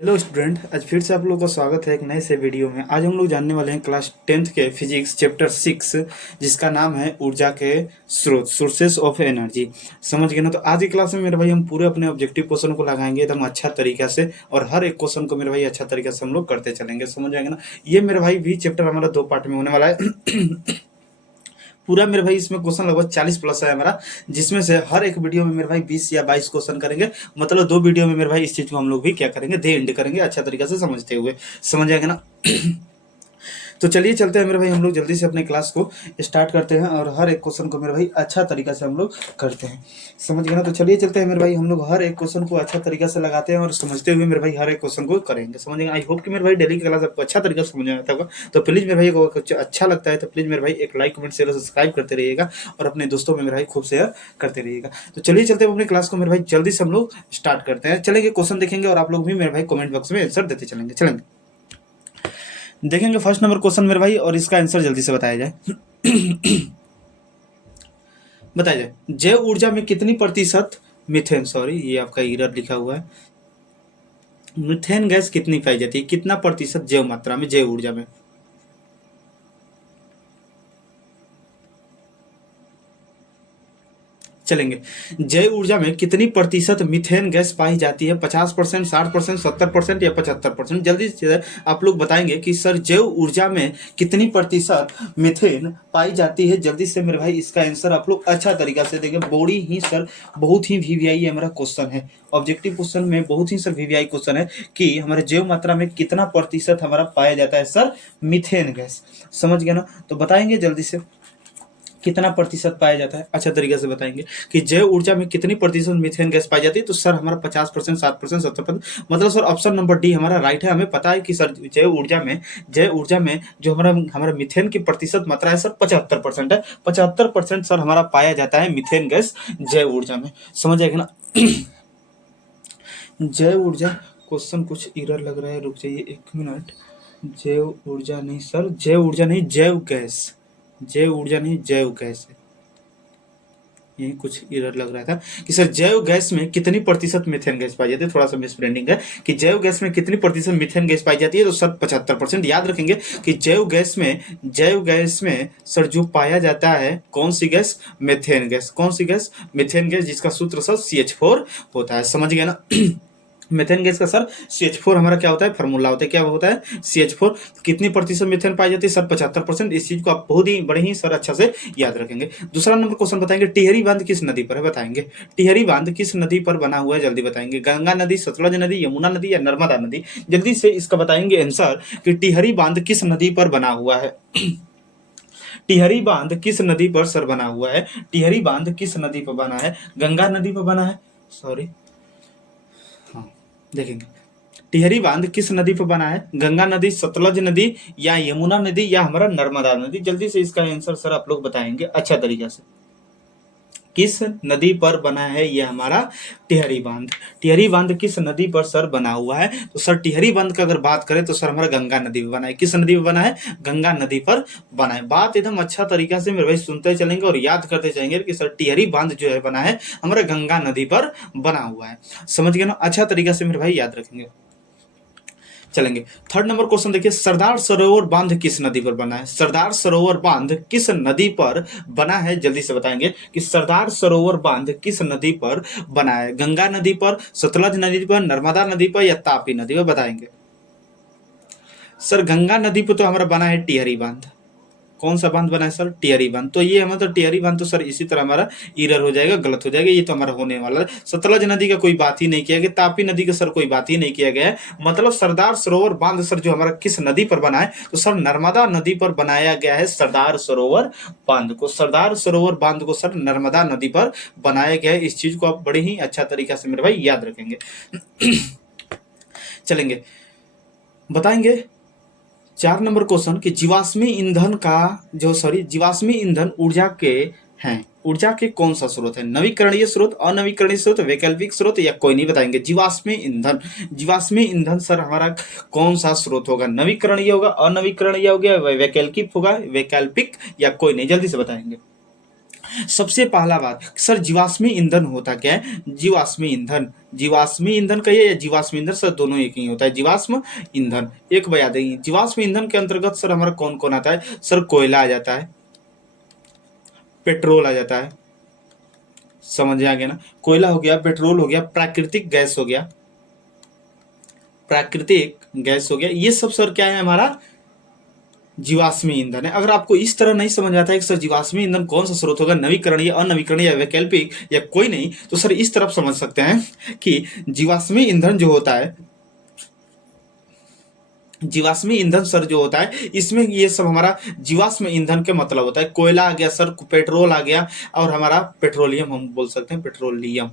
Hello student, आज फिर से आप लोगों का स्वागत है एक नए से वीडियो में। आज हम लोग जानने वाले हैं क्लास 10th के फिजिक्स चैप्टर 6, जिसका नाम है ऊर्जा के स्रोत, सोर्सेस ऑफ एनर्जी। समझ गए ना? तो आज की क्लास में मेरे भाई हम पूरे अपने ऑब्जेक्टिव क्वेश्चन को लगाएंगे एकदम अच्छा तरीका से, और हर एक क्वेश्चन को मेरे भाई अच्छा तरीके से हम लोग करते चलेंगे। समझ आएंगे ना? ये मेरे भाई भी चैप्टर हमारा 2 पार्ट में होने वाला है। पूरा मेरे भाई इसमें क्वेश्चन लगभग 40 प्लस है हमारा, जिसमें से हर एक वीडियो में मेरे भाई 20 या 22 क्वेश्चन करेंगे। मतलब 2 वीडियो में मेरे भाई इस चीज को हम लोग भी क्या करेंगे, दे एंड करेंगे अच्छा तरीके से समझते हुए। समझ आएगा ना? तो चलिए चलते हैं मेरे भाई, हम लोग जल्दी से अपने क्लास को स्टार्ट करते हैं और हर एक क्वेश्चन को मेरे भाई अच्छा तरीका से हम लोग करते हैं। समझ गए ना? तो चलिए चलते हैं मेरे भाई, हम लोग हर एक क्वेश्चन को अच्छा तरीका से लगाते हैं और समझते हुए मेरे भाई हर एक क्वेश्चन को करेंगे। समझ गए? आई होप कि मेरे भाई डेली की क्लास आपको अच्छा तरीका से समझ में आता होगा। तो प्लीज़ मेरे भाई, अगर कुछ अच्छा लगता है तो प्लीज़ मेरे भाई एक लाइक कमेंट शेयर सब्सक्राइब करते रहिएगा और अपने दोस्तों में मेरे भाई खूब शेयर करते रहिएगा। तो चलिए चलते हैं अपनी क्लास को मेरे भाई जल्दी से हम लोग स्टार्ट करते हैं। चलेंगे, क्वेश्चन देखेंगे और आप लोग भी मेरे भाई कमेंट बॉक्स में आंसर देते चलेंगे। देखेंगे फर्स्ट नंबर क्वेश्चन मेरे भाई, और इसका आंसर जल्दी से बताया जाए। बताया जाए, जैव ऊर्जा में कितनी प्रतिशत मीथेन, सॉरी ये आपका एरर लिखा हुआ है, मीथेन गैस कितनी पाई जाती है, कितना प्रतिशत जैव मात्रा में, जैव ऊर्जा में। चलेंगे, जैव ऊर्जा में कितनी प्रतिशत मीथेन गैस पाई जाती है? 50%, 60%, 70% या 75%? जल्दी से आप लोग बताएंगे कि सर जैव ऊर्जा में कितनी प्रतिशत मीथेन पाई जाती है। जल्दी से मेरे भाई इसका आंसर आप लोग अच्छा तरीका से देंगे। बड़ी ही सर, बहुत ही वीवीआई हमारा क्वेश्चन है, ऑब्जेक्टिव क्वेश्चन में बहुत ही सर वीवीआई क्वेश्चन है कि हमारे जैव मात्रा में कितना प्रतिशत हमारा पाया जाता है सर मीथेन गैस। समझ गया ना? तो बताएंगे जल्दी से कितना प्रतिशत पाया जाता है, अच्छा तरीके से बताएंगे कि जैव ऊर्जा में कितनी प्रतिशत मीथेन गैस पाई जाती है। तो सर हमारा 50%, 60%, 70%, मतलब सर ऑप्शन नंबर डी हमारा राइट है। हमें पता है कि सर जैव ऊर्जा में जो हमारा हमारा मीथेन की प्रतिशत मात्रा है सर 75% है। 75% सर हमारा पाया जाता है मीथेन गैस जैव ऊर्जा में। समझ आएगा ना? जैव ऊर्जा क्वेश्चन कुछ एरर लग रहा है, रुक जाइए 1 मिनट। जैव ऊर्जा नहीं सर, जैव ऊर्जा नहीं, जैव गैस, जैव ऊर्जा नहीं जैव गैस है। यही कुछ एरर लग रहा था कि सर जैव गैस में कितनी प्रतिशत मीथेन गैस पाई जाती है। थोड़ा सा मिसप्रिंटिंग है कि जैव गैस में कितनी प्रतिशत मीथेन गैस पाई जाती है। तो सर 75%। याद रखेंगे कि जैव गैस में सर जो पाया जाता है कौन सी गैस? Methane gas. कौन सी गैस? मीथेन गैस, जिसका सूत्र सर CH4 होता है। समझ गया ना? मीथेन गैस का सर CH4 हमारा क्या होता है, फार्मूला होता है, क्या होता है? CH4। कितनी प्रतिशत मीथेन पाई जाती है सर? 75%। इस चीज को आप बहुत ही बड़े ही सर अच्छा से याद रखेंगे। दूसरा नंबर क्वेश्चन बताएंगे, टिहरी बांध किस नदी पर है? बताएंगे टिहरी बांध किस नदी पर बना हुआ है, जल्दी बताएंगे। गंगा नदी, सतलज नदी, यमुना नदी या नर्मदा नदी? जल्दी से इसका बताएंगे आंसर कि टिहरी बांध किस नदी पर बना हुआ है। टिहरी बांध किस नदी पर सर बना हुआ है? टिहरी बांध किस नदी पर बना है? गंगा नदी पर बना है, सॉरी, हाँ देखेंगे टिहरी बांध किस नदी पर बना है? गंगा नदी, सतलज नदी या यमुना नदी या हमारा नर्मदा नदी? जल्दी से इसका आंसर सर आप लोग बताएंगे अच्छा तरीका से। किस नदी पर बना है ये हमारा टिहरी बांध? टिहरी बांध किस नदी पर सर बना हुआ है? तो सर टिहरी बांध का अगर बात करें तो सर हमारा गंगा नदी पर बना है। किस नदी पर बना है? गंगा नदी पर बना है। बात एकदम अच्छा तरीका से मेरे भाई सुनते चलेंगे और याद करते जाएंगे कि सर टिहरी बांध जो है बना है हमारा गंगा नदी पर बना हुआ है। समझ गए ना? अच्छा तरीका से मेरे भाई याद रखेंगे। चलेंगे, थर्ड नंबर क्वेश्चन देखिए, सरदार सरोवर बांध किस नदी पर बना है? सरदार सरोवर बांध किस नदी पर बना है? जल्दी से बताएंगे कि सरदार सरोवर बांध किस नदी पर बना है। गंगा नदी पर, सतलज नदी पर, नर्मदा नदी पर या तापी नदी पर? बताएंगे सर गंगा नदी पर तो हमारा बना है टिहरी बांध। कौन सा बांध बना है सर? टिहरी बांध। तो ये हमारा तो टिहरी बांध तो सर इसी तरह हमारा एरर हो जाएगा, गलत हो जाएगा, ये तो हमारा होने वाला है। सतलज नदी का कोई बात ही नहीं किया गया, तापी नदी का सर कोई बात ही नहीं किया गया है। मतलब सरदार सरोवर बांध सर जो हमारा किस नदी पर बना है? तो सर नर्मदा नदी पर बनाया गया है सरदार सरोवर बांध को। सरदार सरोवर बांध को सर नर्मदा नदी पर बनाया गया है। इस चीज को आप बड़े ही अच्छा तरीका से मेरे भाई याद रखेंगे। चलेंगे, बताएंगे 4 नंबर क्वेश्चन कि जीवाश्मी ईंधन का जीवाश्मी ईंधन ऊर्जा के हैं, ऊर्जा के कौन सा स्रोत है? नवीकरणीय स्रोत, अनवीकरणीय स्रोत, वैकल्पिक स्रोत या कोई नहीं? बताएंगे जीवाश्मी ईंधन सर हमारा कौन सा स्रोत होगा? नवीकरणीय होगा, अनवीकरणीय होगा, वैकल्पिक होगा, वैकल्पिक या कोई नहीं? जल्दी से बताएंगे। सबसे पहला बात सर, जीवाश्मी ईंधन होता क्या है? जीवाश्मी ईंधन, जीवाश्मी ईंधन कहिए या जीवाश्म ईंधन, सर दोनों एक ही होता है। जीवाश्म ईंधन एक बजा देंगे। जीवाश्म ईंधन के अंतर्गत सर हमारा कौन कौन आता है? सर कोयला आ जाता है, पेट्रोल आ जाता है, समझ आ गया ना? कोयला हो गया, पेट्रोल हो गया, प्राकृतिक गैस हो गया, प्राकृतिक गैस हो गया, ये सब सर क्या है? हमारा जीवाश्मी ईंधन है। अगर आपको इस तरह नहीं समझ आता है कि सर जीवाश्मी ईंधन कौन सा स्रोत होगा, नवीकरणीय, अनवीकरणीय या वैकल्पिक या कोई नहीं, तो सर इस तरफ समझ सकते हैं कि जीवाश्मी ईंधन जो होता है, जीवाश्मी ईंधन सर जो होता है, इसमें ये सब हमारा जीवाश्म ईंधन के मतलब होता है। कोयला आ गया सर, पेट्रोल आ गया, और हमारा पेट्रोलियम हम बोल सकते हैं, पेट्रोलियम,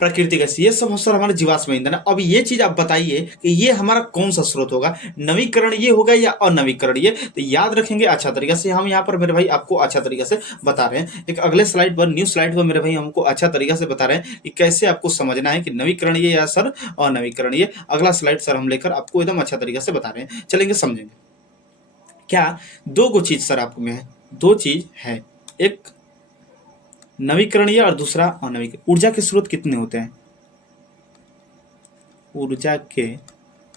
प्राकृतिक गैस, ये सब सर हमारा जीवाश्म ईंधन है। अब ये चीज आप बताइए कि ये हमारा कौन सा स्रोत होगा, नवीकरणीय होगा या अनवीकरणीय? तो याद रखेंगे अच्छा तरीके से। हम यहाँ पर मेरे भाई आपको अच्छा तरीके से बता रहे हैं, एक अगले स्लाइड पर, न्यू स्लाइड पर मेरे भाई हमको अच्छा तरीके से बता रहे हैं कि कैसे आपको समझना है कि नवीकरणीय या सर अनवीकरणीय। अगला स्लाइड सर हम लेकर आपको एकदम अच्छा तरीके से बता रहे हैं, चलेंगे समझेंगे। क्या दो गो चीज सर आपको में है, दो चीज है, एक नवीकरणीय और दूसरा अनवीकरणीय। ऊर्जा के स्रोत कितने होते हैं? ऊर्जा के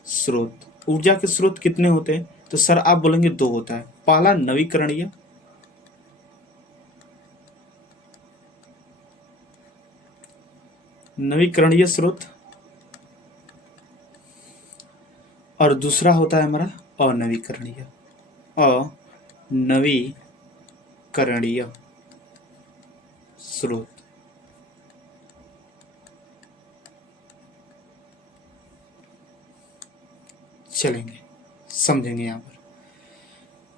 स्रोत, ऊर्जा के स्रोत कितने होते हैं? तो सर आप बोलेंगे दो होता है। पहला नवीकरणीय, नवीकरणीय स्रोत, और दूसरा होता है हमारा अनवीकरणीय, अनवीकरणीय स्रोत। चलेंगे समझेंगे यहाँ पर।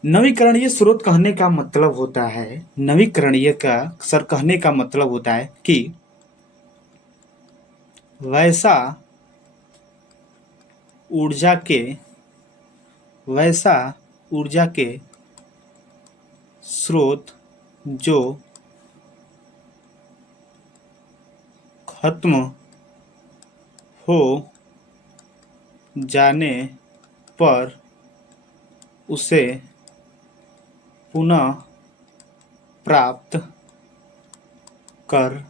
नवीकरणीय स्रोत कहने का मतलब होता है, नवीकरणीय का सर कहने का मतलब होता है कि वैसा ऊर्जा के स्रोत जो खत्म हो जाने पर उसे पुनः प्राप्त कर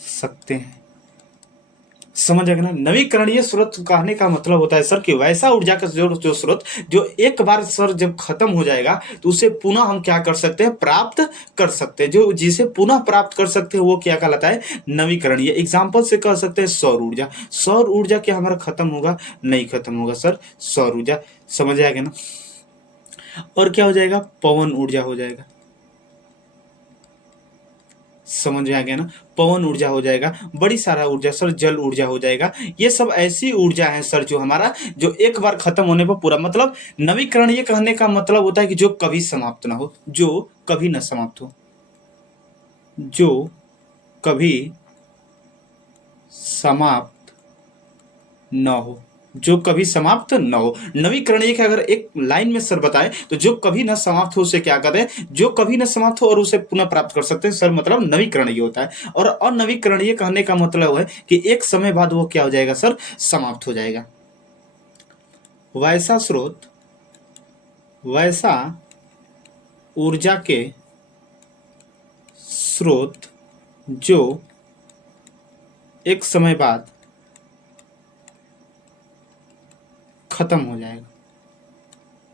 सकते हैं। समझ आएगा ना? नवीकरणीय स्रोत कहने का मतलब होता है सर कि वैसा ऊर्जा का जो स्रोत जो एक बार सर जब खत्म हो जाएगा तो उसे पुनः हम क्या कर सकते हैं? प्राप्त कर सकते हैं। जो जिसे पुनः प्राप्त कर सकते हैं वो क्या कहलाता है? नवीकरणीय। एग्जाम्पल से कह सकते हैं सौर ऊर्जा। सौर ऊर्जा क्या हमारा खत्म होगा? नहीं खत्म होगा सर सौर ऊर्जा, समझ आएगा ना? और क्या हो जाएगा? पवन ऊर्जा हो जाएगा, समझ में आ गया ना? पवन ऊर्जा हो जाएगा, बड़ी सारा ऊर्जा सर, जल ऊर्जा हो जाएगा। ये सब ऐसी ऊर्जा है सर जो हमारा जो एक बार खत्म होने पर पूरा, मतलब नवीकरणीय कहने का मतलब होता है कि जो कभी समाप्त ना हो, जो कभी न समाप्त हो, जो कभी समाप्त न हो, जो कभी समाप्त न हो। नवीकरणीय का अगर एक लाइन में सर बताएं तो जो कभी न समाप्त हो उसे क्या कहते हैं? जो कभी न समाप्त हो और उसे पुनः प्राप्त कर सकते हैं सर, मतलब नवीकरणीय होता है। और अनवीकरणीय कहने का मतलब है कि एक समय बाद वो क्या हो जाएगा सर? समाप्त हो जाएगा। वैसा स्रोत, वैसा ऊर्जा के स्रोत जो एक समय बाद खत्म हो जाएगा,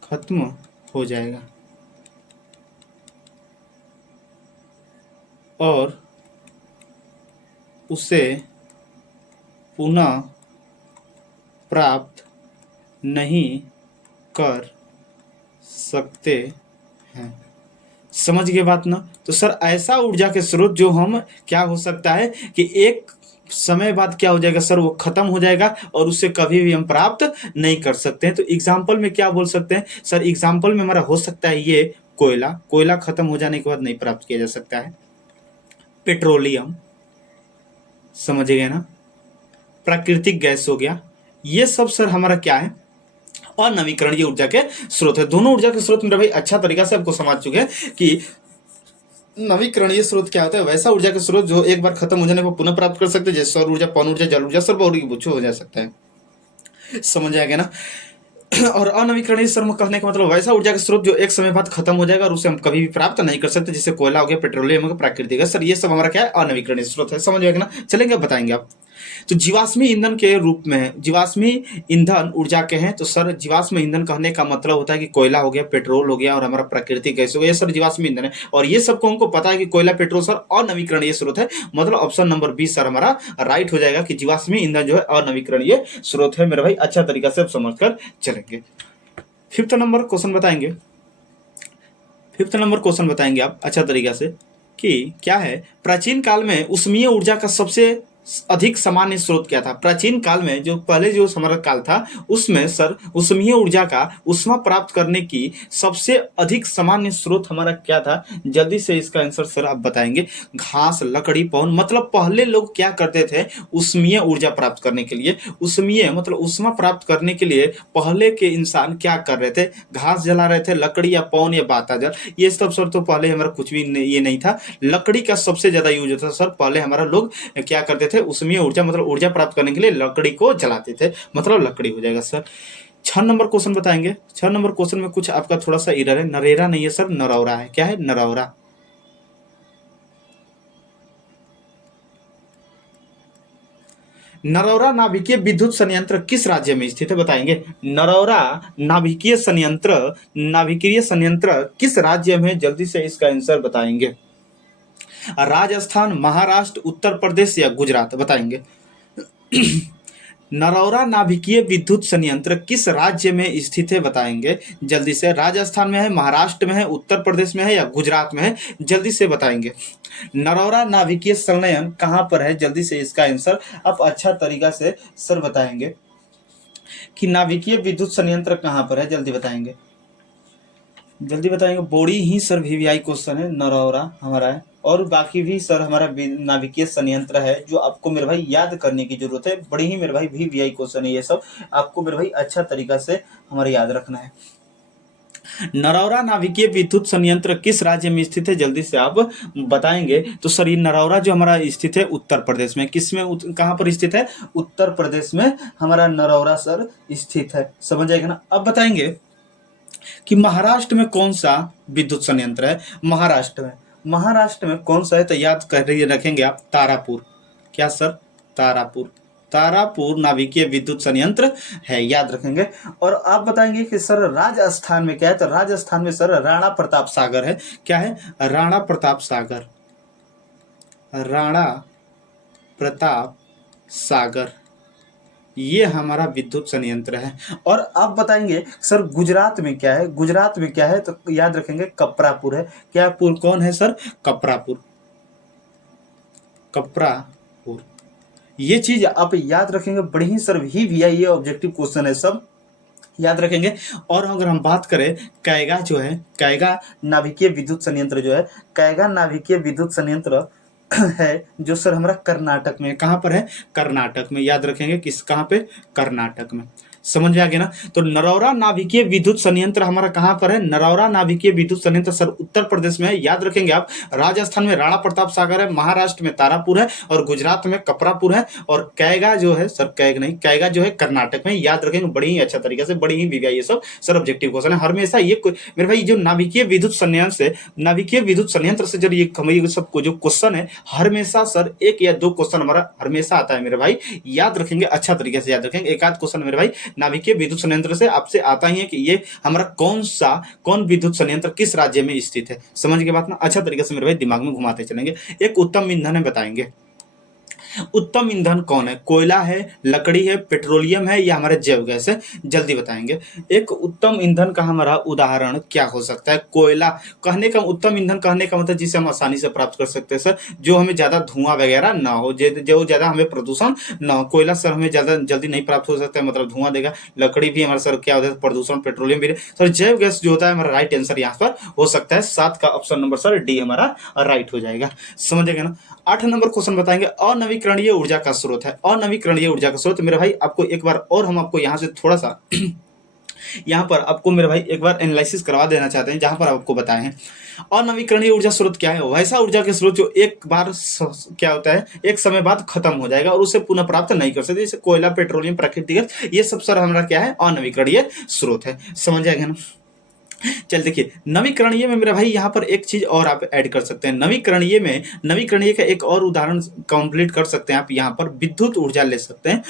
खत्म हो जाएगा और उसे पुनः प्राप्त नहीं कर सकते हैं। समझ गए बात ना? तो सर ऐसा ऊर्जा के स्रोत जो हम क्या हो सकता है कि एक समय बाद क्या हो जाएगा सर? वो खत्म हो जाएगा और उससे कभी भी हम प्राप्त नहीं कर सकते हैं। तो एग्जाम्पल में क्या बोल सकते हैं सर? एग्जाम्पल में हमारा हो सकता है ये कोयला, कोयला खत्म हो जाने के बाद नहीं प्राप्त किया जा सकता है। पेट्रोलियम, समझ गए ना? प्राकृतिक गैस हो गया, ये सब सर हमारा क्या है? और नवीकरणीय ऊर्जा के स्रोत है। दोनों ऊर्जा के स्रोत मेरे भाई अच्छा तरीका से आपको समझ चुके हैं कि नवीकरणीय स्रोत क्या होता है? वैसा ऊर्जा के स्रोत जो एक बार खत्म हो जाने पर पुनः प्राप्त कर सकते हैं, जैसे सौर ऊर्जा, पवन ऊर्जा, जल ऊर्जा, सब और हो जा सकता है। समझ आएगा ना? और अनवीकरणीय श्रम कहने का मतलब वैसा ऊर्जा का स्रोत जो एक समय बाद खत्म हो जाएगा और उसे हम कभी भी प्राप्त नहीं कर सकते, जैसे कोयला हो गया, पेट्रोलियम हो गया, प्राकृतिक गैस। सर ये सब हमारा क्या है? अनवीकरणीय स्रोत है। समझ आएगा ना? चलेंगे, अब बताएंगे आप। तो जीवाश्मी ईंधन के रूप में, जीवाश्मी ईंधन ऊर्जा के हैं। तो सर जीवाश्म ईंधन कहने का मतलब होता है कि कोयला हो गया, पेट्रोल हो गया और हमारा प्राकृतिक गैस हो गया, ये सर जीवाश्मी ईंधन है। और ये सबको हमको पता है कि कोयला, पेट्रोल सर अनवीकरणीय स्रोत है। मतलब ऑप्शन नंबर 20 सर हमारा राइट हो जाएगा कि जीवाश्मी ईंधन जो है अनवीकरणीय स्रोत है मेरे भाई। अच्छा तरीका से समझ कर चलेंगे। फिफ्थ नंबर क्वेश्चन बताएंगे। फिफ्थ नंबर क्वेश्चन बताएंगे आप अच्छा तरीका से कि क्या है, प्राचीन काल में उष्मीय ऊर्जा का सबसे अधिक सामान्य स्रोत क्या था? प्राचीन काल में जो पहले जो हमारा काल था उसमें सर उष्मीय ऊर्जा का ऊष्मा प्राप्त करने की सबसे अधिक सामान्य स्रोत हमारा क्या था? जल्दी से इसका आंसर सर आप बताएंगे। घास, लकड़ी, पवन। मतलब पहले लोग क्या करते थे उष्मीय ऊर्जा प्राप्त करने के लिए? उष्मीय मतलब उष्मा प्राप्त करने के लिए पहले के इंसान क्या कर रहे थे? घास जला रहे थे, लकड़ी या पवन या बाता जल, ये सब सर तो पहले हमारा कुछ भी ये नहीं था। लकड़ी का सबसे ज्यादा यूज होता था सर। पहले हमारा लोग क्या करते थे उष्मीय ऊर्जा मतलब ऊर्जा प्राप्त करने के लिए लकड़ी को जलाते थे। मतलब लकड़ी हो जाएगा सर। 6 नंबर क्वेश्चन बताएंगे। 6 नंबर क्वेश्चन में कुछ आपका थोड़ा सा एरर है। नरेरा नहीं है सर, नरौरा है। क्या है? नरौरा। नरौरा नाभिकीय विद्युत संयंत्र किस राज्य में स्थित है? बताएंगे। नरौरा नाभिकीय संयंत्र किस राज्य में? जल्दी से इसका आंसर बताएंगे। राजस्थान, महाराष्ट्र, उत्तर प्रदेश या गुजरात? बताएंगे। नरौरा नाभिकीय विद्युत संयंत्र किस राज्य में स्थित है? बताएंगे जल्दी से। राजस्थान में है, महाराष्ट्र में है, उत्तर प्रदेश में है या गुजरात में है? जल्दी से बताएंगे। नरौरा नाभिकीय संयंत्र कहां पर है? जल्दी से इसका आंसर आप अच्छा तरीका से सर बताएंगे कि नाभिकीय विद्युत संयंत्र कहां पर है। जल्दी बताएंगे, जल्दी बताएंगे। बड़ी ही सर वीवीआई क्वेश्चन है। नरौरा हमारा है और बाकी भी सर हमारा नाभिकीय संयंत्र है जो आपको मेरे भाई याद करने की जरूरत है। बड़ी ही मेरे भाई वीवीआई क्वेश्चन है ये सब, आपको मेरे भाई अच्छा तरीका से हमारे याद रखना है। नरौरा नाभिकीय विद्युत संयंत्र किस राज्य में स्थित है? जल्दी से आप बताएंगे। तो सर ये नरौरा जो हमारा स्थित है उत्तर प्रदेश में। किस में, कहां पर स्थित है? उत्तर प्रदेश में हमारा नरौरा सर स्थित है। समझ आएगा ना? अब बताएंगे कि महाराष्ट्र में कौन सा विद्युत संयंत्र है? महाराष्ट्र में कौन सा है? तो याद कर रखेंगे आप, तारापुर। क्या सर? तारापुर। तारापुर नाभिकीय विद्युत संयंत्र है, याद रखेंगे। और आप बताएंगे कि सर राजस्थान में क्या है? तो राजस्थान में सर राणा प्रताप सागर है। क्या है? राणा प्रताप सागर। राणा प्रताप सागर ये हमारा विद्युत संयंत्र है। और आप बताएंगे सर गुजरात में क्या है? गुजरात में क्या है? तो याद रखेंगे कपरापुर है। क्या पुर कौन है सर? कपरापुर। कपरापुर ये चीज आप याद रखेंगे। बड़ी ही सर ये ऑब्जेक्टिव क्वेश्चन है, सब याद रखेंगे। और अगर हम बात करें कैगा जो है, कैगा नाभिकीय विद्युत संयंत्र जो है, कैगा नाभिकीय विद्युत संयंत्र है जो सर हमारा कर्नाटक में। कहां पर है? कर्नाटक में। याद रखेंगे किस, कहां पे? कर्नाटक में। समझ में आ गया ना? तो नरौरा नाभिकीय विद्युत संयंत्र हमारा कहां पर है? नरौरा नाभिकीय विद्युत संयंत्र सर उत्तर प्रदेश में है। याद रखेंगे आप। राजस्थान में राणा प्रताप सागर है, महाराष्ट्र में तारापुर है और गुजरात में कपरापुर है। और कैगा जो है सर, कैगा जो है कर्नाटक में। याद रखेंगे बड़ी ही अच्छा तरीके से, बड़ी ही वीवीआई ये सब सर ऑब्जेक्टिव क्वेश्चन है हमेशा। ये मेरे भाई जो नाभिकीय विद्युत संयंत्र से, नाभिकीय विद्युत संयंत्र से जब ये सब जो क्वेश्चन है हमेशा सर एक या दो क्वेश्चन हमारा हमेशा आता है मेरे भाई। याद रखेंगे अच्छा तरीके से, याद रखेंगे। एक आध क्वेश्चन मेरे भाई नाभिकीय विद्युत संयंत्र से आपसे आता ही है कि ये हमारा कौन विद्युत संयंत्र किस राज्य में स्थित है। समझ के बात ना? अच्छा तरीके से मेरे भाई दिमाग में घुमाते चलेंगे। एक उत्तम ईंधन है, बताएंगे। उत्तम ईंधन कौन है? कोयला है, लकड़ी है, पेट्रोलियम है या हमारे जैव गैस है? जल्दी बताएंगे। एक उत्तम ईंधन का हमारा उदाहरण क्या हो सकता है? कोयला कहने का, उत्तम ईंधन कहने का मतलब जिसे हम आसानी से प्राप्त कर सकते हैं सर, जो हमें ज्यादा धुआं वगैरह ना हो, जो ज्यादा हमें प्रदूषण ना हो। कोयला सर हमें ज्यादा जल्दी नहीं प्राप्त हो सकता है, मतलब धुआं देगा। लकड़ी भी हमारा सर क्या होता है? प्रदूषण। पेट्रोलियम भी सर। जैव गैस जो होता है हमारा राइट आंसर यहाँ पर हो सकता है 7 का ऑप्शन नंबर सर डी हमारा राइट हो जाएगा। समझेगा ना? 8 नंबर क्वेश्चन बताएंगे। अनवीकरणीय ऊर्जा का स्रोत है। अनवीकरणीय ऊर्जा का स्रोत मेरे भाई आपको एक बार और हम आपको यहां से थोड़ा सा यहाँ पर आपको मेरे भाई एक बार एनालिसिस करवा देना चाहते हैं, जहाँ पर आपको बताए हैं अनवीकरणीय ऊर्जा स्रोत क्या है। वैसा ऊर्जा के स्रोत जो एक बार क्या होता है, एक समय बाद खत्म हो जाएगा और उसे पुनः प्राप्त नहीं कर सकते, जैसे कोयला, पेट्रोलियम, प्राकृतिक गैस, ये सब सर हमारा क्या है, अनवीकरणीय स्रोत है। समझ आएगा ना। चल देखिए, नवीकरणीय में मेरा भाई यहाँ पर एक चीज और आप ऐड कर सकते हैं। नवीकरणीय का एक और उदाहरण कंप्लीट कर सकते हैं आप, यहाँ पर विद्युत ऊर्जा ले सकते हैं।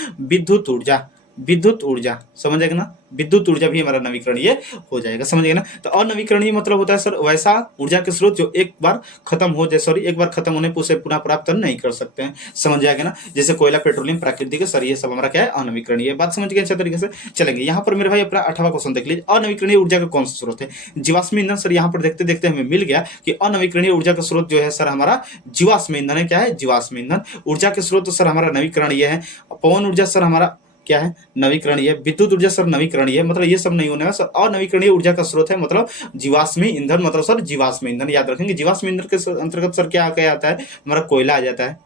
विद्युत ऊर्जा समझ आएगा ना, विद्युत ऊर्जा भी हमारा नवीकरणीय हो जाएगा। समझिए ना। तो अनवीकरणीय मतलब होता है सर वैसा ऊर्जा के स्रोत जो एक बार खत्म होने पर उसे पुनः प्राप्त नहीं कर सकते हैं। समझ आएगा ना। जैसे कोयला, पेट्रोलियम, प्राकृतिक सर, ये सब हमारा क्या है, अनवीकरणीय। बात समझ गए अच्छे तरीके से। चलेंगे यहाँ पर मेरे भाई अपना 8वां क्वेश्चन देख लीजिए। अनवीकरणीय ऊर्जा का कौन सा स्रोत है? जीवाश्म ईंधन। सर यहाँ पर देखते देखते हमें मिल गया कि अनवीकरणीय ऊर्जा का स्रोत जो है सर हमारा जीवाश्म ईंधन है। क्या है? जीवाश्म ईंधन। ऊर्जा के स्रोत सर हमारा नवीकरणीय है। पवन ऊर्जा सर हमारा क्या है, नवीकरणीय। विद्युत ऊर्जा सर नवीकरणीय, मतलब ये सब नहीं होने वाला सर। अनवीकरणीय ऊर्जा का स्रोत है मतलब जीवाश्मी ईंधन, मतलब सर जीवाश्म ईंधन याद रखेंगे। जीवाश्म ईंधन के अंतर्गत सर क्या क्या आता है, हमारा कोयला आ जाता है,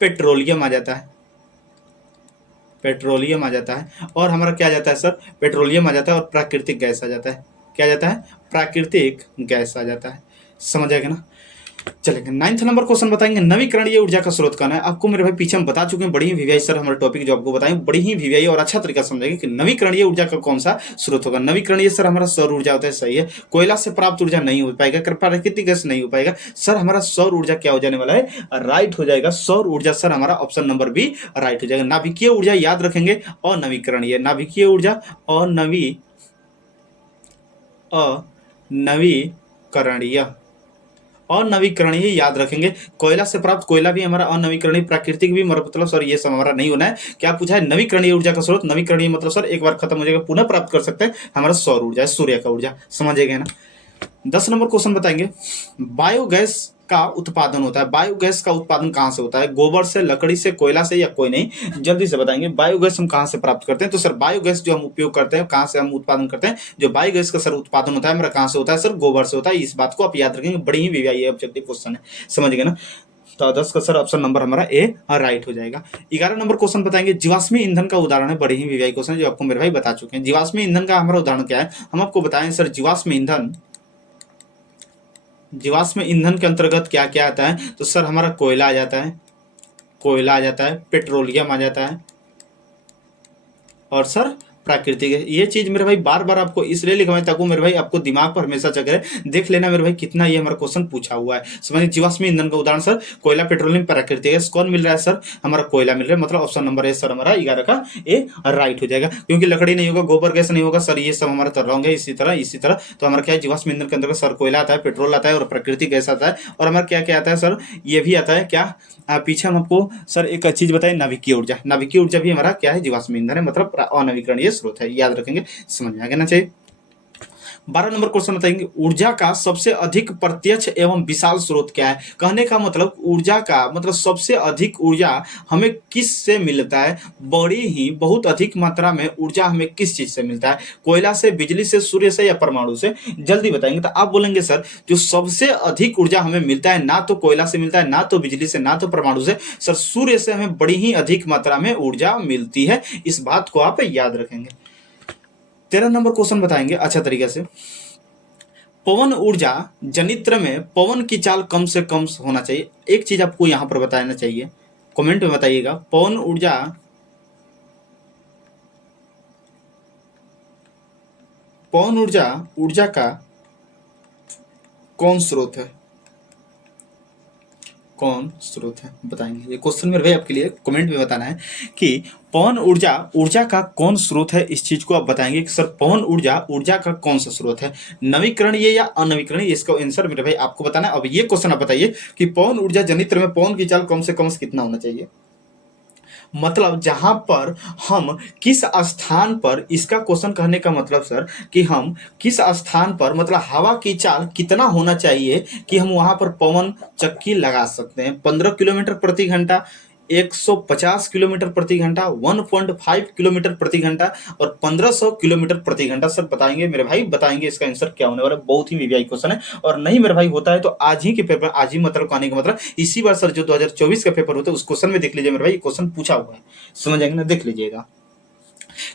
पेट्रोलियम आ जाता है, और हमारा क्या आ जाता है सर, पेट्रोलियम आ जाता है, और प्राकृतिक गैस आ जाता है। क्या आ जाता है? प्राकृतिक गैस आ जाता है। समझ आएगा ना। चलेंगे 9th नंबर क्वेश्चन बताएंगे, नवीकरणीय ऊर्जा का स्रोत कौन है? आपको मेरे भाई पीछे हम बता चुके हैं, बड़ी ही वीवीआई सर हमारे टॉपिक जो आपको बताएं, बड़ी ही वीवीआई और अच्छा तरीका समझेंगे कि नवीकरणीय ऊर्जा का कौन सा स्रोत होगा। नवीकरणीय सर हमारा सौर ऊर्जा होता है। सही है। कोयला से प्राप्त ऊर्जा नहीं हो पाएगा, प्राकृतिक गैस नहीं हो पाएगा सर। हमारा सौर ऊर्जा क्या हो जाने वाला है, राइट हो जाएगा। सौर ऊर्जा सर हमारा ऑप्शन नंबर बी राइट हो जाएगा। नाभिकीय ऊर्जा याद रखेंगे, अनवीकरणीय। नाभिकीय ऊर्जा अनवीकरणीय अनवीकरणीय याद रखेंगे। कोयला से प्राप्त कोयला भी हमारा अनवीकरणीय, प्राकृतिक भी मतलब सर ये सब हमारा नहीं होना है। क्या पूछा है? नवीकरणीय ऊर्जा का स्रोत। नवीकरणीय मतलब सर एक बार खत्म हो जाएगा, पुनः प्राप्त कर सकते हैं, हमारा सौर ऊर्जा है, सूर्य का ऊर्जा। समझेगा ना। 10 नंबर क्वेश्चन बताएंगे, बायोगैस का उत्पादन होता है। बायोगैस का उत्पादन कहाँ से होता है? गोबर से, लकड़ी से, कोयला से, या कोई नहीं? जल्दी से बताएंगे बायोगैस हम कहाँ से प्राप्त करते हैं। तो सर बायोगैस जो हम उपयोग करते हैं, कहाँ से हम उत्पादन करते हैं? जो बायोगैस का सर उत्पादन होता है हमारा कहाँ से होता है सर? गोबर से होता है। इस बात को आप याद रखेंगे, बड़ी ही वीवीआई ऑब्जेक्टिव क्वेश्चन है। समझ गए ना। तो 10 का सर ऑप्शन नंबर हमारा ए राइट हो जाएगा। 11 नंबर क्वेश्चन बताएंगे, जीवाश्मी ईंधन का उदाहरण है। बड़ी ही वीवीआई क्वेश्चन जो आपको मेरे भाई बता चुके हैं। जीवाश्मी ईंधन का हमारा उदाहरण क्या है, हम आपको बताएं सर। जीवाश्म ईंधन के अंतर्गत क्या क्या आता है? तो सर हमारा कोयला आ जाता है, पेट्रोलियम आ जाता है, और सर प्राकृतिक है। ये चीज मेरे भाई बार बार आपको इसलिए लिखवाएं ताकि मेरे भाई आपको दिमाग पर हमेशा चल रहे। देख लेना मेरे भाई कितना ये हमारा क्वेश्चन पूछा हुआ है। समझिए, जीवाश्म ईंधन का उदाहरण सर कोयला, पेट्रोलियम, प्राकृतिक गैस। कौन मिल रहा है सर? हमारा कोयला मिल रहा है, मतलब ऑप्शन नंबर ए सर हमारा 11 का ए राइट हो जाएगा। क्योंकि लकड़ी नहीं होगा, गोबर गैस नहीं होगा सर, ये सब हमारा तो रॉन्ग है। इसी तरह तो हमारा क्या है, जीवाश्म ईंधन के अंदर सर कोयला आता है, पेट्रोल आता है, और प्राकृतिक गैस आता है, और हमारा क्या क्या आता है सर, ये भी आता है। क्या पीछे हम आपको सर एक चीज बताएं, नाभिकीय ऊर्जा। नाभिकीय ऊर्जा भी हमारा क्या है, जीवाश्म ईंधन है, मतलब अनवीकरणीय स्रोत है। याद रखेंगे, समझ में आ गया चाहिए। 12 नंबर क्वेश्चन बताएंगे, ऊर्जा का सबसे अधिक प्रत्यक्ष एवं विशाल स्रोत क्या है? कहने का मतलब ऊर्जा का मतलब सबसे अधिक ऊर्जा हमें किस से मिलता है? बहुत अधिक मात्रा में ऊर्जा हमें किस चीज से मिलता है? कोयला से, बिजली से, सूर्य से, या परमाणु से? जल्दी बताएंगे। तो आप बोलेंगे सर जो सबसे अधिक ऊर्जा हमें मिलता है, ना तो कोयला से मिलता है, ना तो बिजली से, ना तो परमाणु से, सर सूर्य से हमें बड़ी ही अधिक मात्रा में ऊर्जा मिलती है। इस बात को आप याद रखेंगे। 13 नंबर क्वेश्चन बताएंगे अच्छा तरीके से, पवन ऊर्जा जनित्र में पवन की चाल कम से कम होना चाहिए। एक चीज आपको यहां पर बताना चाहिए, कमेंट में बताइएगा, पवन ऊर्जा का कौन स्रोत है? बताएंगे। ये क्वेश्चन मेरे भाई आपके लिए कमेंट में बताना है कि पवन ऊर्जा का कौन स्रोत है। इस चीज को आप बताएंगे कि सर पवन ऊर्जा का कौन सा स्रोत है, नवीकरणीय या अनवीकरणीय? इसका आंसर मेरे भाई आपको बताना है। अब ये क्वेश्चन आप बताइए कि पवन ऊर्जा जनित्र में पवन की चाल कम से कम कितना होना चाहिए? मतलब जहां पर हम किस स्थान पर, इसका क्वेश्चन कहने का मतलब सर कि हम किस स्थान पर, मतलब हवा की चाल कितना होना चाहिए कि हम वहां पर पवन चक्की लगा सकते हैं? 15 किलोमीटर प्रति घंटा, 150 किलोमीटर प्रति घंटा, 1.5 किलोमीटर प्रति घंटा, और 1500 किलोमीटर प्रति घंटा? सर बताएंगे मेरे भाई, बताएंगे इसका आंसर क्या होने वाला है। बहुत ही वीवीआई क्वेश्चन है, और नहीं मेरे भाई होता है तो आज ही के पेपर, आज ही मतलब कहने का मतलब इसी बार सर जो 2024 का पेपर होता है उस क्वेश्चन में देख लीजिए मेरे भाई, क्वेश्चन पूछा हुआ है। समझ आएंगे ना, देख लीजिएगा।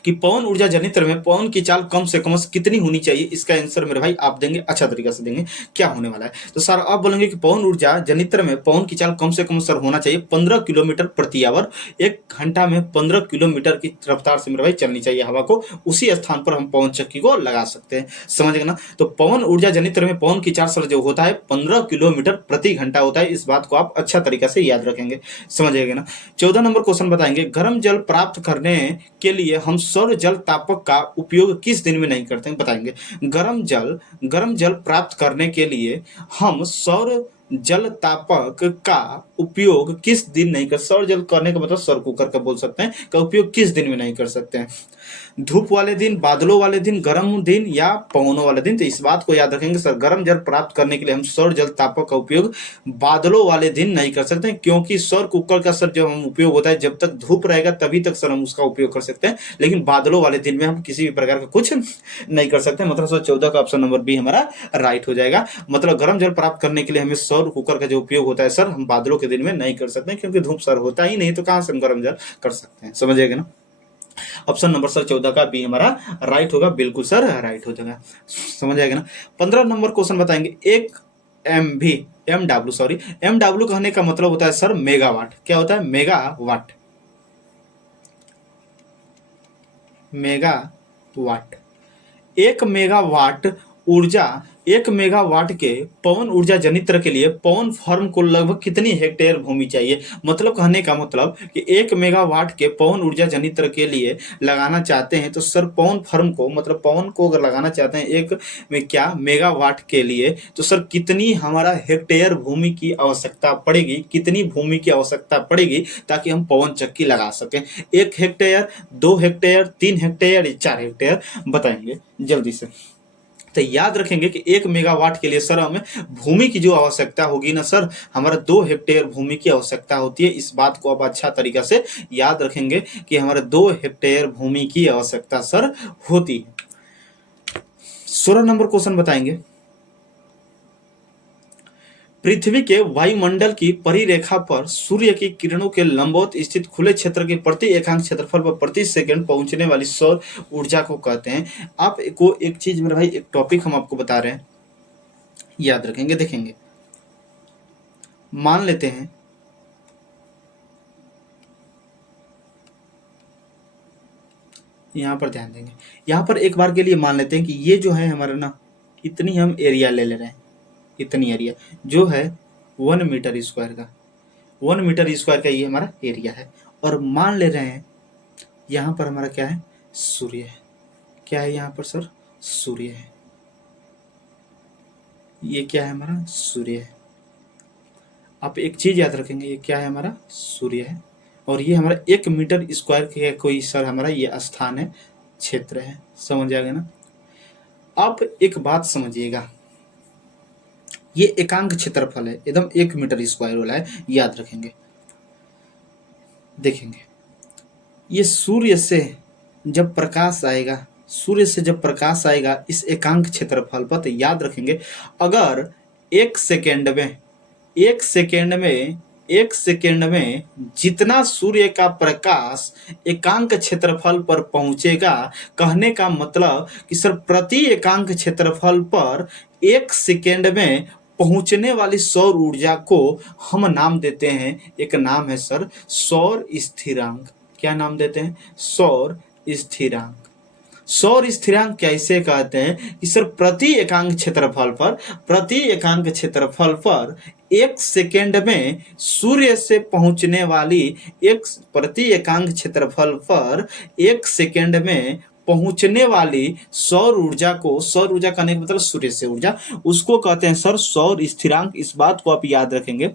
कि पवन ऊर्जा जनित्र में पवन की चाल कम से कम कितनी होनी चाहिए, इसका आंसर मेरे भाई आप देंगे, अच्छा तरीका से देंगे, क्या होने वाला है। तो सर आप बोलेंगे कि पवन ऊर्जा जनित्र में पवन की चाल कम से कम सर होना चाहिए 15 किलोमीटर प्रति आवर, 1 घंटा में 15 किलोमीटर की रफ्तार से मेरे भाई चलनी चाहिए हवा को, उसी स्थान पर हम पवन चक्की को लगा सकते हैं, समझ गए ना। तो पवन ऊर्जा जनित्र में पवन की चाल सर जो होता है 15 किलोमीटर प्रति घंटा होता है, इस बात को आप अच्छा तरीका से याद रखेंगे, समझिएगा ना। 14 नंबर क्वेश्चन बताएंगे, गर्म जल प्राप्त करने के लिए हम सौर जल तापक का उपयोग किस दिन में नहीं करते हैं, बताएंगे। गर्म जल प्राप्त करने के लिए हम सौर जल तापक का उपयोग किस दिन नहीं कर, सौर जल करने का मतलब सौर कुकर का बोल सकते हैं, का उपयोग किस दिन में नहीं कर सकते हैं, धूप वाले दिन, बादलों वाले दिन, गर्म दिन या पवनों वाले दिन। तो इस बात को याद रखेंगे सर, गर्म जल प्राप्त करने के लिए हम सौर जल तापक का उपयोग बादलों वाले दिन नहीं कर सकते हैं, क्योंकि सौर कुकर का सर जब हम उपयोग होता है जब तक धूप रहेगा तभी तक सर हम उसका उपयोग कर सकते हैं, लेकिन बादलों वाले दिन में हम किसी भी प्रकार का कुछ नहीं कर सकते। मतलब सर 14 का ऑप्शन नंबर बी हमारा राइट हो जाएगा। मतलब गर्म जल प्राप्त करने के लिए हमें सौर कुकर का जो उपयोग होता है सर हम बादलों के दिन में नहीं कर सकते, क्योंकि धूप सर होता ही नहीं, तो कहां से हम गर्म जल कर सकते हैं, समझिएगा ना। ऑप्शन नंबर सर 14 का बी हमारा राइट होगा, बिल्कुल सर राइट हो जाएगा, समझ आएगा ना। 15 नंबर क्वेश्चन बताएंगे, एक एमडब्ल्यू कहने का मतलब होता है सर मेगावाट, क्या होता है मेगावाट, एक मेगावाट के पवन ऊर्जा जनित्र के लिए पवन फर्म को लगभग कितनी हेक्टेयर भूमि चाहिए। मतलब कहने का मतलब कि 1 मेगावाट के पवन ऊर्जा जनित्र के लिए लगाना चाहते हैं तो सर पवन फर्म को, मतलब पवन को अगर लगाना चाहते हैं एक में क्या मेगावाट के लिए, तो सर कितनी हमारा हेक्टेयर भूमि की आवश्यकता पड़ेगी, कितनी भूमि की आवश्यकता पड़ेगी ताकि हम पवन चक्की लगा सकें। 1 हेक्टेयर, 2 हेक्टेयर, 3 हेक्टेयर, 4 हेक्टेयर, बताएंगे जल्दी से। तो याद रखेंगे कि 1 मेगावाट के लिए सर हमें भूमि की जो आवश्यकता होगी ना सर, हमारा 2 हेक्टेयर भूमि की आवश्यकता होती है। इस बात को आप अच्छा तरीका से याद रखेंगे कि हमारे 2 हेक्टेयर भूमि की आवश्यकता सर होती है। 16 नंबर क्वेश्चन बताएंगे, पृथ्वी के वायुमंडल की परिरेखा पर सूर्य की किरणों के लंबवत स्थित खुले क्षेत्र के प्रति एकांक क्षेत्रफल पर प्रति सेकंड पहुंचने वाली सौर ऊर्जा को कहते हैं। आपको एक चीज मेरे भाई, एक टॉपिक हम आपको बता रहे हैं, याद रखेंगे, देखेंगे। मान लेते हैं यहां पर ध्यान देंगे, यहां पर एक बार के लिए मान लेते हैं कि ये जो है हमारा ना, इतनी हम एरिया ले रहे हैं, इतनी एरिया जो है 1 मीटर स्क्वायर का, 1 मीटर स्क्वायर का ये हमारा एरिया है, और मान ले रहे हैं यहाँ पर हमारा क्या है, सूर्य है, क्या है यहाँ पर सर, सूर्य है, ये क्या है हमारा, सूर्य है। आप एक चीज याद रखेंगे, ये क्या है हमारा, सूर्य है, और ये हमारा 1 मीटर स्क्वायर का कोई सर हमारा ये स्थान है, क्षेत्र है, समझ आ गया ना। आप एक बात समझिएगा, ये एकांक क्षेत्रफल है, एकदम 1 मीटर स्क्वायर वाला है, याद रखेंगे। देखेंगे ये सूर्य से जब प्रकाश आएगा, सूर्य से जब प्रकाश आएगा इस एकांक क्षेत्रफल पर, तो याद रखेंगे अगर 1 सेकेंड में, 1 सेकेंड में जितना सूर्य का प्रकाश एकांक क्षेत्रफल पर पहुंचेगा, कहने का मतलब कि सर प्रति एकांक क्षेत्रफल पर 1 सेकेंड में पहुंचने वाली सौर ऊर्जा को हम नाम देते हैं, एक नाम है सर सौर स्थिरांक। क्या नाम देते हैं, सौर स्थिरांक। सौर स्थिरांक कैसे कहते हैं कि सर प्रति एकांक क्षेत्रफल पर 1 सेकेंड में सूर्य से पहुंचने वाली, प्रति एकांक क्षेत्रफल पर 1 सेकेंड में पहुंचने वाली सौर ऊर्जा को, सौर ऊर्जा कहने का मतलब सूर्य से ऊर्जा, उसको कहते हैं सर सौर स्थिरांक। इस बात को आप याद रखेंगे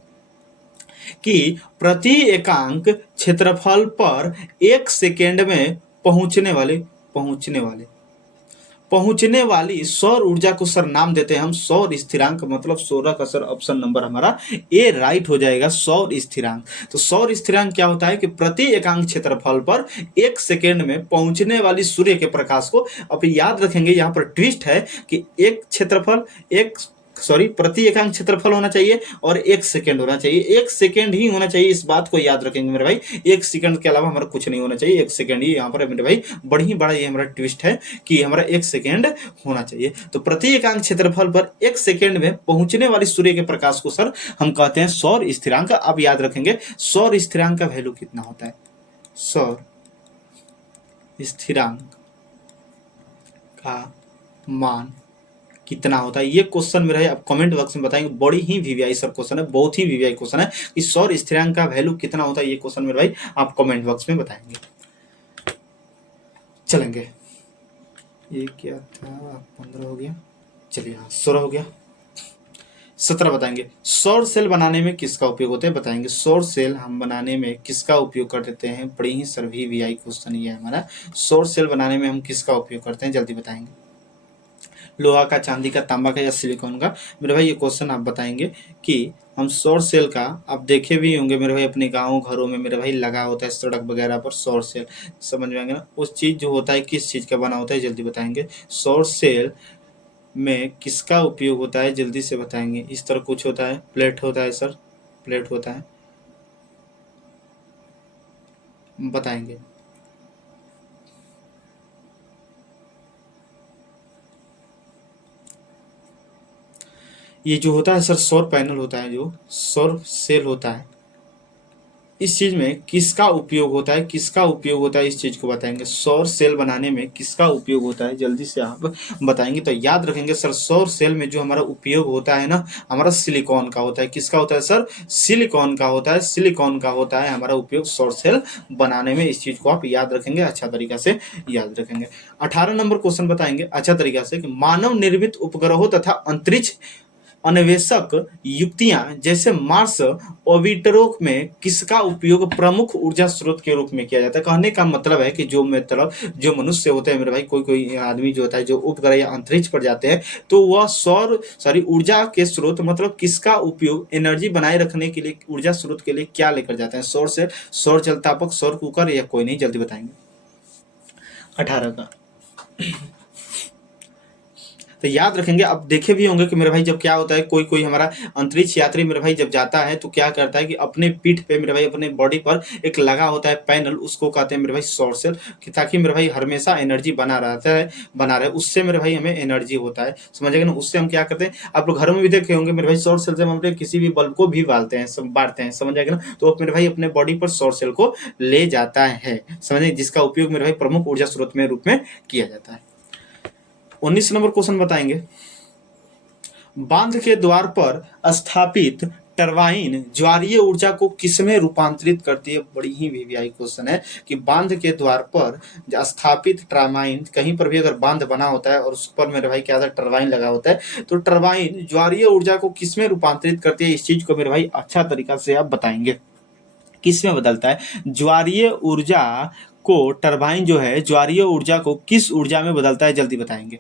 कि प्रति एकांक क्षेत्रफल पर 1 सेकेंड में पहुंचने वाली सौर ऊर्जा को सर नाम देते हैं हम सौर स्थिरांक। मतलब 16 का सर ऑप्शन नंबर हमारा ए राइट हो जाएगा, सौर स्थिरांक। तो सौर स्थिरांक क्या होता है कि प्रति एकांक क्षेत्रफल पर 1 सेकेंड में पहुंचने वाली सूर्य के प्रकाश को, अब याद रखेंगे यहाँ पर ट्विस्ट है कि एक क्षेत्रफल, एक सॉरी, प्रति एकांक क्षेत्रफल होना चाहिए और 1 सेकेंड होना चाहिए। 1 सेकेंड ही होना चाहिए, इस बात को याद रखेंगे मेरे भाई। 1 सेकेंड के अलावा हमारा कुछ नहीं होना चाहिए, 1 सेकेंड ही यहाँ पर मेरे भाई बड़ी ही बड़ा ये हमारा ट्विस्ट है कि हमारा 1 सेकेंड होना चाहिए। तो प्रति एकांक क्षेत्रफल पर 1 सेकेंड में पहुंचने वाली सूर्य के प्रकाश को सर हम कहते हैं सौर स्थिरांक। अब याद रखेंगे सौर स्थिरांक का वैल्यू कितना होता है, सौर स्थिरांक का मान कितना होता है, ये क्वेश्चन मेरा है, आप कमेंट बॉक्स में बताएंगे। बड़ी ही वीवीआई सर क्वेश्चन है, बहुत ही वीवीआई क्वेश्चन है कि सौर स्थिरांक का वैल्यू कितना होता है, ये क्वेश्चन मेरे भाई आप कमेंट बॉक्स में बताएंगे। चलेंगे, ये क्या था, 15 हो गया, चलिए हाँ 16 हो गया, 17 बताएंगे। सौर सेल बनाने में किसका उपयोग होता है बताएंगे। सौर सेल हम बनाने में किसका उपयोग कर देते हैं, बड़ी ही सर वीवीआई क्वेश्चन ये है हमारा। सौर सेल बनाने में हम किसका उपयोग करते हैं, जल्दी बताएंगे। लोहा का, चांदी का, तांबा का या सिलिकॉन का, मेरे भाई ये क्वेश्चन आप बताएंगे कि हम सौर सेल का, आप देखे भी होंगे मेरे भाई अपने गाँव घरों में मेरे भाई लगा होता है सड़क वगैरह पर सौर सेल, समझ में आएंगे ना। उस चीज़ जो होता है किस चीज़ का बना होता है, जल्दी बताएंगे। सौर सेल में किसका उपयोग होता है, जल्दी से बताएंगे। इस तरह कुछ होता है, प्लेट होता है सर, प्लेट होता है, बताएंगे। ये जो होता है सर सौर पैनल होता है, जो सौर सेल होता है, इस चीज में किसका उपयोग होता है, किसका उपयोग होता है, इस चीज को बताएंगे। सौर सेल बनाने में किसका उपयोग होता है, जल्दी से आप बताएंगे। तो याद रखेंगे सर सौर सेल में जो हमारा उपयोग होता है ना, हमारा सिलिकॉन का होता है। किसका होता है सर, सिलिकॉन का होता है, सिलिकॉन का होता है हमारा उपयोग सौर सेल बनाने में। इस चीज को आप याद रखेंगे, अच्छा तरीका से याद रखेंगे। 18 नंबर क्वेश्चन बताएंगे अच्छा तरीका से कि मानव निर्मित उपग्रहों तथा अंतरिक्ष अन्वेषक युक्तियां जैसे मार्स ऑर्बिटरों में किसका उपयोग प्रमुख ऊर्जा स्रोत के रूप में किया जाता है। कहने का मतलब है कि जो मतलब जो मनुष्य होते हैं मेरे भाई, कोई कोई आदमी जो होता है जो उपग्रह या अंतरिक्ष पर जाते हैं, तो वह ऊर्जा के स्रोत मतलब किसका उपयोग एनर्जी बनाए रखने के लिए, ऊर्जा स्रोत के लिए क्या लेकर जाते हैं। सौर से, सौर जल तापक, सौर कुकर या कोई नहीं, जल्दी बताएंगे। 18 का तो याद रखेंगे। अब देखे भी होंगे कि मेरे भाई जब क्या होता है, कोई कोई हमारा अंतरिक्ष यात्री मेरे भाई जब जाता है तो क्या करता है कि अपने पीठ पे मेरे भाई, अपने बॉडी पर एक लगा होता है पैनल, उसको कहते हैं मेरे भाई सौर सेल, कि ताकि मेरे भाई हमेशा एनर्जी बना रहता है, बना रहे, उससे मेरे भाई हमें एनर्जी होता है, समझेंगे ना। उससे हम क्या करते हैं, आप लोग घरों में भी देखे होंगे मेरे भाई, सौर सेल से हम अपने किसी भी बल्ब को भी बालते हैं, बांटते हैं, समझ आएगा ना। तो मेरे भाई अपने बॉडी पर सौर सेल को ले जाता है, समझे, जिसका उपयोग मेरे भाई प्रमुख ऊर्जा स्रोत में रूप में किया जाता है। 19 नंबर क्वेश्चन बताएंगे। बांध के द्वार पर स्थापित टरबाइन ज्वारीय ऊर्जा को किसमें रूपांतरित करती है। बड़ी ही वीवीआई क्वेश्चन है कि बांध के द्वार पर स्थापित टरबाइन, कहीं पर भी अगर बांध बना होता है और उस पर मेरे भाई क्या होता है, टरबाइन लगा होता है, तो टरबाइन ज्वारीय ऊर्जा को किसमें रूपांतरित करती है। इस चीज को मेरे भाई अच्छा तरीका से आप बताएंगे, किसमें बदलता है। ज्वारीय ऊर्जा को, टरबाइन जो है ज्वारीय ऊर्जा को किस ऊर्जा में बदलता है, जल्दी बताएंगे।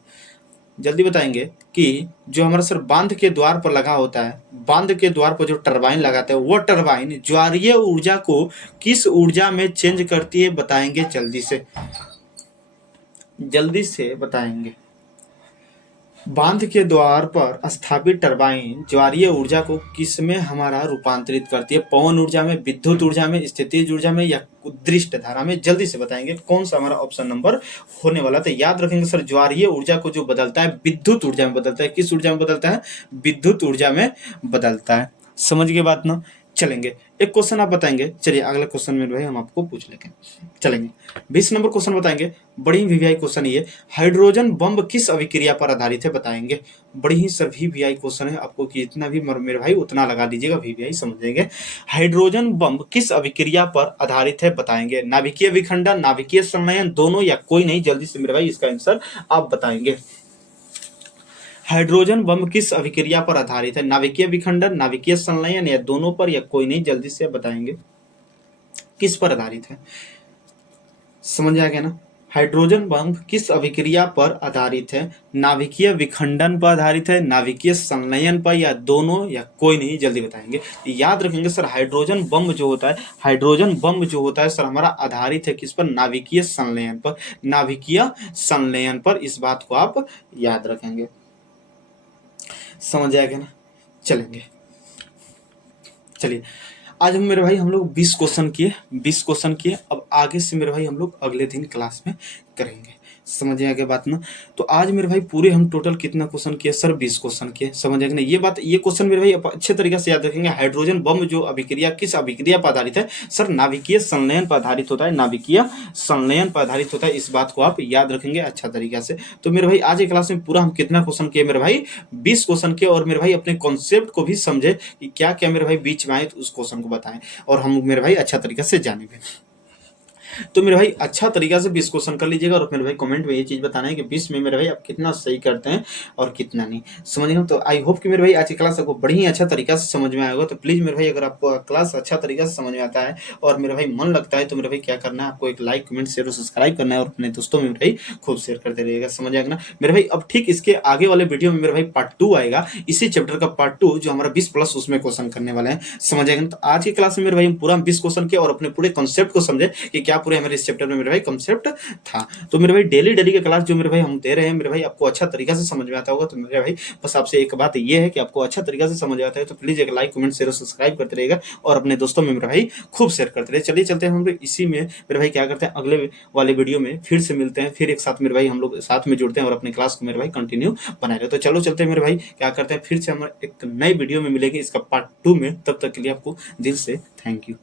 जल्दी बताएंगे कि जो हमारा सर बांध के द्वार पर लगा होता है, बांध के द्वार पर जो टरबाइन लगाते हैं, वो टरबाइन ज्वारीय ऊर्जा को किस ऊर्जा में चेंज करती है, बताएंगे जल्दी से बताएंगे। बांध के द्वार पर स्थापित टरबाइन ज्वारीय ऊर्जा को किसमें हमारा रूपांतरित करती है, पवन ऊर्जा में, विद्युत ऊर्जा में, स्थितिज ऊर्जा में या दृष्ट धारा में, जल्दी से बताएंगे कौन सा हमारा ऑप्शन नंबर होने वाला। तो याद रखेंगे सर ज्वारीय ऊर्जा को जो बदलता है विद्युत ऊर्जा में बदलता है। किस ऊर्जा में बदलता है, विद्युत ऊर्जा में बदलता है, समझ गए बात ना। चलेंगे, एक क्वेश्चन आप बताएंगे, चलिए अगले क्वेश्चन में भाई हम आपको पूछ लेंगे। चलेंगे 20 नंबर क्वेश्चन बताएंगे, बड़ी वीवीआई क्वेश्चन ये, हाइड्रोजन बम किस अभिक्रिया पर आधारित है, बताएंगे। बड़ी ही सर वीवीआई क्वेश्चन है, आपको जितना भी मेरे भाई उतना लगा दीजिएगा, वीवीआई समझेंगे। हाइड्रोजन बम किस अभिक्रिया पर आधारित है, बताएंगे। नाभिकीय विखंडन, नाभिकीय संलयन, दोनों या कोई नहीं, जल्दी से मेरे भाई इसका आंसर आप बताएंगे। हाइड्रोजन बम किस अभिक्रिया पर आधारित है, नाभिकीय विखंडन, नाभिकीय संलयन या दोनों पर या कोई नहीं, जल्दी से बताएंगे किस पर आधारित है, समझ आ गया ना। हाइड्रोजन बम किस अभिक्रिया पर आधारित है, नाभिकीय विखंडन पर आधारित है, नाभिकीय संलयन पर या दोनों या कोई नहीं, जल्दी बताएंगे। याद रखेंगे सर हाइड्रोजन बम जो होता है, हाइड्रोजन बम जो होता है सर हमारा आधारित है किस पर, नाभिकीय संलयन पर, नाभिकीय संलयन पर, इस बात को आप याद रखेंगे। समझ आएगा ना। चलेंगे, चलिए आज हम मेरे भाई हम लोग 20 क्वेश्चन किए। अब आगे से मेरे भाई हम लोग अगले दिन क्लास में करेंगे। समझ में आ गया बात ना। तो आज मेरे भाई पूरे हम टोटल कितना क्वेश्चन किए सर? 20 क्वेश्चन किए। समझ आएगा ना ये बात। ये क्वेश्चन मेरे भाई आप अच्छे तरीके से याद रखेंगे। हाइड्रोजन बम जो अभिक्रिया किस अभिक्रिया पर आधारित है? सर नाभिकीय संलयन पर आधारित होता है। नाभिकीय संलयन पर आधारित होता है। इस बात को आप याद रखेंगे अच्छा तरीका से। तो मेरे भाई आज की क्लास में पूरा हम कितना क्वेश्चन किए मेरे भाई? 20 क्वेश्चन किए। और मेरे भाई अपने कॉन्सेप्ट को भी समझे कि क्या क्या मेरे भाई बीच में आए तो उस क्वेश्चन को बताएं और हम मेरे भाई अच्छा तरीके से जाने भी। तो मेरे भाई अच्छा तरीका से 20 क्वेश्चन कर लीजिएगा और मेरे भाई कमेंट में ये चीज़ बताना है कि 20 में मेरे भाई आप कितना सही करते हैं और कितना नहीं। समझ गए? तो आई होप कि मेरे भाई आज की क्लास आपको बड़ी ही अच्छा तरीका से समझ में आएगा। तो प्लीज़ मेरे भाई अगर आपको क्लास अच्छा तरीका से समझ में आता है और मेरे भाई मन लगता है तो मेरे भाई क्या करना है, आपको एक लाइक कमेंट शेयर और सब्सक्राइब करना है और अपने दोस्तों में मेरे भाई खूब शेयर करते रहिएगा। समझ आएगा ना मेरे भाई। अब ठीक इसके आगे वाले वीडियो में मेरे भाई पार्ट 2 आएगा। इसी चैप्टर का पार्ट 2 जो हमारा 20+ उसमें क्वेश्चन करने वाले हैं। समझ आएगा ना। तो आज की क्लास में मेरे भाई हम पूरा 20 क्वेश्चन किए और अपने पूरे कॉन्सेप्ट को समझे कि क्या पूरे हमारे इस चैप्टर में मेरे भाई कॉन्सेप्ट था। तो मेरे भाई डेली की क्लास जो मेरे भाई हम दे रहे हैं मेरे भाई आपको अच्छा तरीका से समझ में आता होगा। तो मेरे भाई बस आपसे एक बात ये है कि आपको अच्छा तरीका से समझ आता है तो प्लीज एक लाइक कमेंट शेयर और सब्सक्राइब करते रहिएगा और अपने दोस्तों में मेरे भाई खूब शेयर करते रहे। चलिए चलते हैं हम लोग इसी में मेरे भाई क्या करते हैं अगले वाले वीडियो में फिर से मिलते हैं। फिर एक साथ मेरे भाई हम लोग साथ में जुड़ते हैं और अपनी क्लास को मेरे भाई कंटिन्यू बनाए रहे। तो चलो चलते हैं मेरे भाई क्या करते हैं फिर से हम एक नई वीडियो में मिलेंगे इसका पार्ट 2 में। तब तक के लिए आपको दिल से थैंक यू।